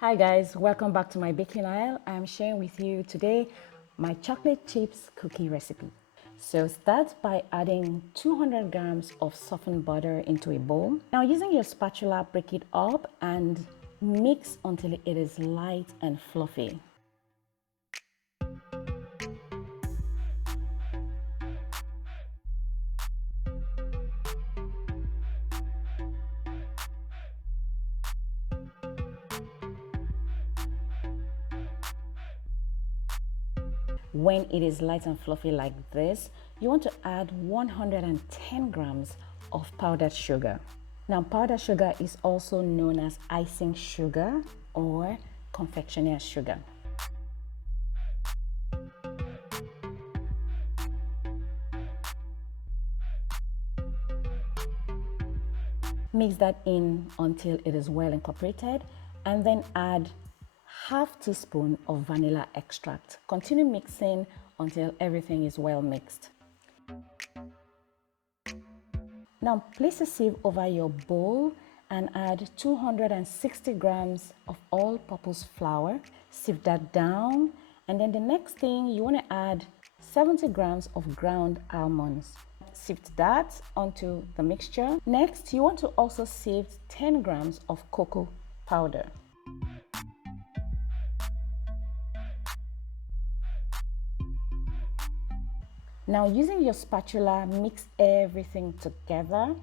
Hi guys, welcome back to my baking aisle. I'm sharing with you today my chocolate chips cookie recipe. So start by adding 200 grams of softened butter into a bowl. Now using your spatula, break it up and mix until it is light and fluffy. When it is light and fluffy like this, you want to add 110 grams of powdered sugar. Now, powdered sugar is also known as icing sugar or confectioner sugar. Mix that in until it is well incorporated and then add half teaspoon of vanilla extract. Continue mixing until everything is well mixed. Now place a sieve over your bowl and add 260 grams of all-purpose flour. Sieve that down, and then the next thing you want to add 70 grams of ground almonds. Sift that onto the mixture. Next, you want to also sift 10 grams of cocoa powder. Now using your spatula, mix everything together.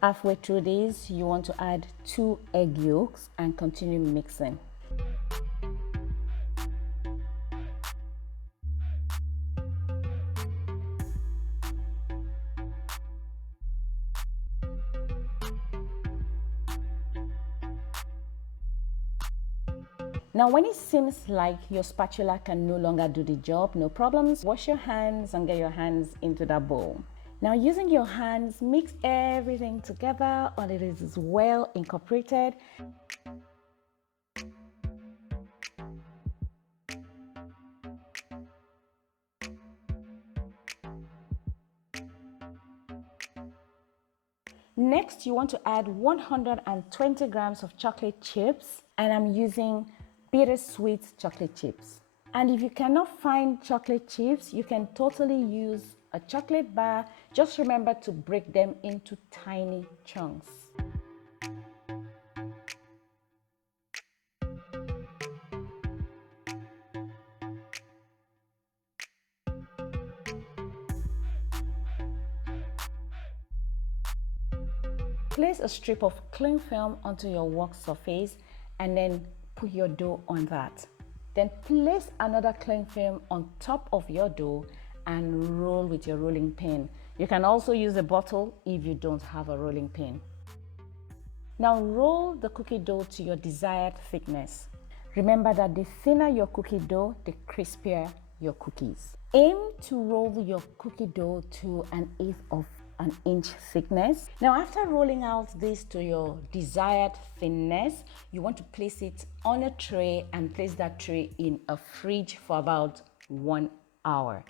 Halfway through this, you want to add 2 egg yolks and continue mixing. Now, when it seems like your spatula can no longer do the job, no problems, wash your hands and get your hands into that bowl. Now, using your hands, mix everything together until it is well incorporated. Next, you want to add 120 grams of chocolate chips, and I'm using bittersweet chocolate chips. And if you cannot find chocolate chips, you can totally use a chocolate bar. Just remember to break them into tiny chunks. Place a strip of cling film onto your work surface and then put your dough on that. Then place another cling film on top of your dough and roll with your rolling pin. You can also use a bottle if you don't have a rolling pin. Now roll the cookie dough to your desired thickness. Remember that the thinner your cookie dough, the crispier your cookies. Aim to roll your cookie dough to 1/8 of an inch thickness. Now after rolling out this to your desired thinness, you want to place it on a tray and place that tray in a fridge for about 1 hour.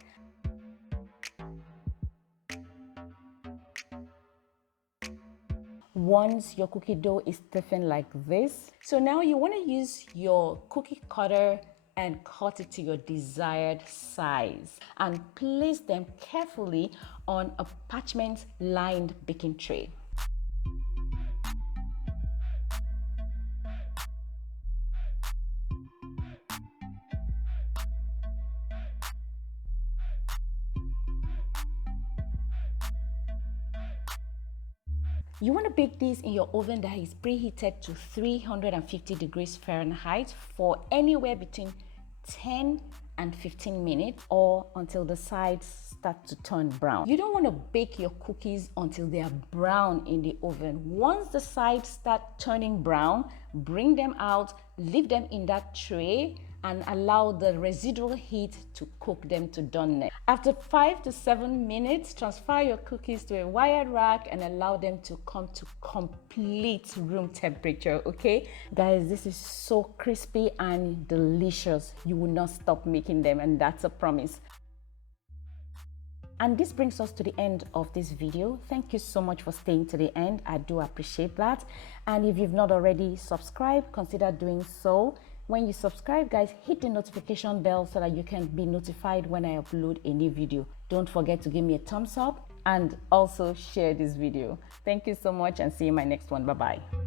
Once your cookie dough is stiffened like this, so now you want to use your cookie cutter and cut it to your desired size and place them carefully on a parchment lined baking tray. You want to bake this in your oven that is preheated to 350 degrees Fahrenheit for anywhere between 10 and 15 minutes, or until the sides start to turn brown. You don't want to bake your cookies until they are brown in the oven. Once the sides start turning brown, bring them out, leave them in that tray, and allow the residual heat to cook them to doneness. After 5 to 7 minutes, transfer your cookies to a wired rack and allow them to come to complete room temperature, okay? Guys, this is so crispy and delicious. You will not stop making them, and that's a promise. And this brings us to the end of this video. Thank you so much for staying to the end. I do appreciate that. And if you've not already subscribed, consider doing so. When you subscribe, guys, hit the notification bell so that you can be notified when I upload a new video. Don't forget to give me a thumbs up and also share this video. Thank you so much, and see you in my next one. Bye-bye.